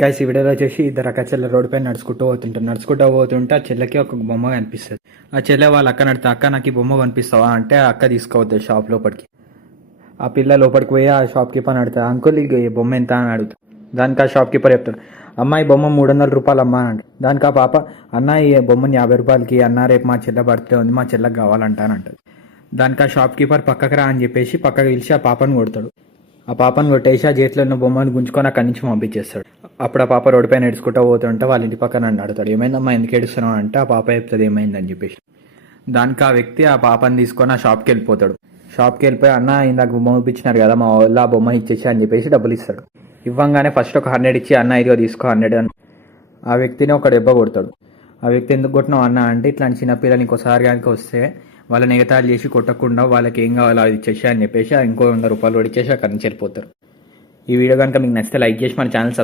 Guys ఈ వీడియోలో వచ్చేసి ఇద్దరు అక్క చెల్లె రోడ్డు పైన నడుచుకుంటూ పోతుంటే ఆ చెల్లెకి ఒక బొమ్మ కనిపిస్తుంది. ఆ చెల్లె వాళ్ళ అక్క నడితే, అక్క నాకు ఈ బొమ్మ కనిపిస్తావా అంటే ఆ అక్క తీసుకోవద్దు షాప్ లోపలికి. ఆ పిల్ల లోపలికి పోయి ఆ షాప్ కీపర్ అడుగుతాడు, అంకుల్ ఈ బొమ్మ ఎంత అని అడుగుతాడు. దానికి ఆ షాప్ కీపర్ చెప్తాడు, అమ్మ ఈ బొమ్మ 300 రూపాయలు అమ్మా అని. దానికి ఆ పాప, అన్న ఈ బొమ్మని 50 రూపాయలకి అన్న, రేపు మా చెల్లె బర్త్డే ఉంది, మా చెల్లెకి కావాలంట అని అంటది. దానికి ఆ షాప్ కీపర్ పక్కకు రా అని చెప్పేసి పక్కకు పిలిచి ఆ పాపను కొడతాడు. ఆ పాపను కొట్టేసి ఆ చేతిలో ఉన్న బొమ్మను గుంజుకొని అక్కడి నుంచి పంపించేస్తాడు. అప్పుడు ఆ పాప రోడ్డు పైన నడుచుకుంటూ పోతుంటే వాళ్ళ ఇంటి పక్కన నన్ను అడుగుతాడు, ఏమైందమ్మా ఎందుకు ఏడుస్తున్నావు అంటే ఆ పాప చెప్తుంది ఏమైందని చెప్పేసి. దానికి ఆ వ్యక్తి ఆ పాపని తీసుకొని ఆ షాప్కి వెళ్ళిపోతాడు. షాప్కి వెళ్ళిపోయి, అన్న ఇందాక బొమ్మ చూపించినారు కదా మా వాళ్ళు, ఆ బొమ్మ ఇచ్చేసి అని చెప్పేసి డబ్బులు ఇస్తాడు. ఇవ్వంగానే ఫస్ట్ ఒక 100 ఇచ్చి, అన్న ఇదిగో తీసుకో 100 అని ఆ వ్యక్తిని ఒక దెబ్బ కొడతాడు. ఆ వ్యక్తి ఎందుకు కొట్టినావు అన్న అంటే, ఇట్లాంటి చిన్నపిల్లలు ఇంకోసారి కనుక వస్తే వాళ్ళని ఎగతాళి చేసి కొట్టకుండా వాళ్ళకి ఏం కావాలో అది ఇచ్చేసి అని చెప్పేసి ఇంకో 100 రూపాయలు ఇచ్చేసి అక్కడి నుంచి వెళ్ళిపోతారు. ఈ వీడియో కనుక మీకు నచ్చితే లైక్ చేసి మన ఛానల్